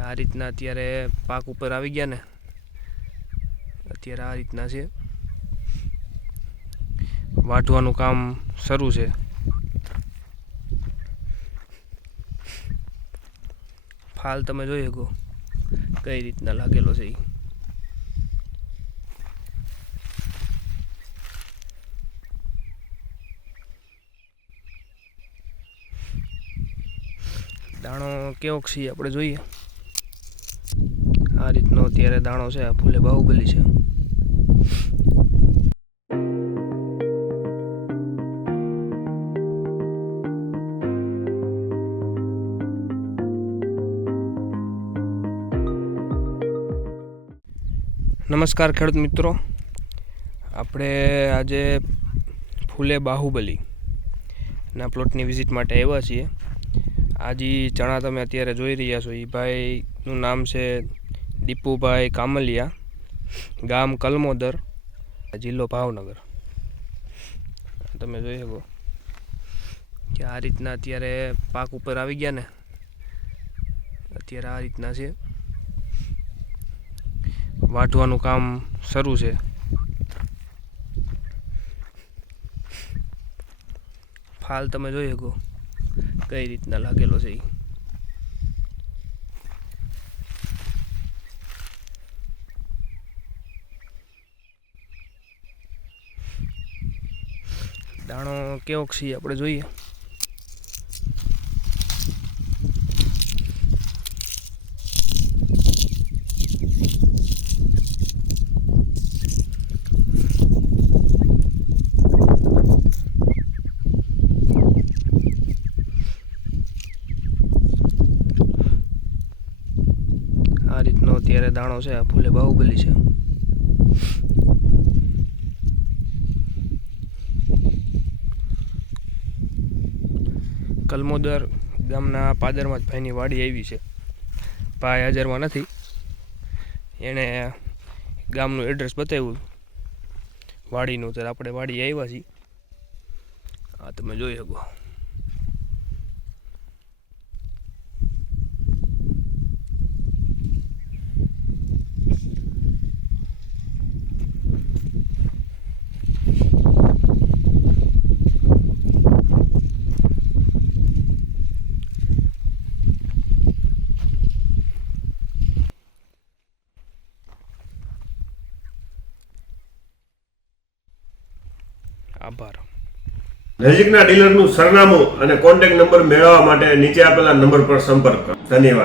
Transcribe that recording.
આ રીતના અત્યારે પાક ઉપર આવી ગયા ને, અત્યારે આ રીતના છે, વાઢવાનું કામ શરૂ છે. ફાલ તમે જોઈ શકો કઈ રીતના લાગેલો છે. દાણો કેવો છે આપણે જોઈએ. આ રીતનો અત્યારે દાણો છે. આ ફૂલે બાહુબલી છે. નમસ્કાર ખેડૂત મિત્રો, આપણે આજે ફૂલે બાહુબલી ના પ્લોટની વિઝિટ માટે આવ્યા છીએ. આજે ચણા તમે અત્યારે જોઈ રહ્યા છો, એ ભાઈનું નામ છે દીપુભાઈ કામલિયા, ગામ કલમોદર, જિલ્લો ભાવનગર. તમે જોઈ શકો કે આ રીતના અત્યારે પાક ઉપર આવી ગયા ને, અત્યારે આ રીતના છે, વાઢવાનું કામ શરૂ છે. ફાલ તમે જોઈ શકો કઈ રીતના લાગેલો છે. દાણો કેવો છે આપણે જોઈએ. આ રીતનો અત્યારે દાણો છે. આ ફૂલે બાહુબલી છે. કલમોદર ગામના પાદરમાં જ ભાઈની વાડી આવી છે. ભાઈ હાજરમાં નથી, એણે ગામનું એડ્રેસ બતાવ્યું વાડીનું, ત્યારે આપણે વાડી આવ્યા છીએ. આ તમે જોઈ શકો. આભાર. નજીકના ડીલરનું સરનામું અને કોન્ટેક્ટ નંબર મેળવવા માટે નીચે આપેલા નંબર પર સંપર્ક કરો. ધન્યવાદ.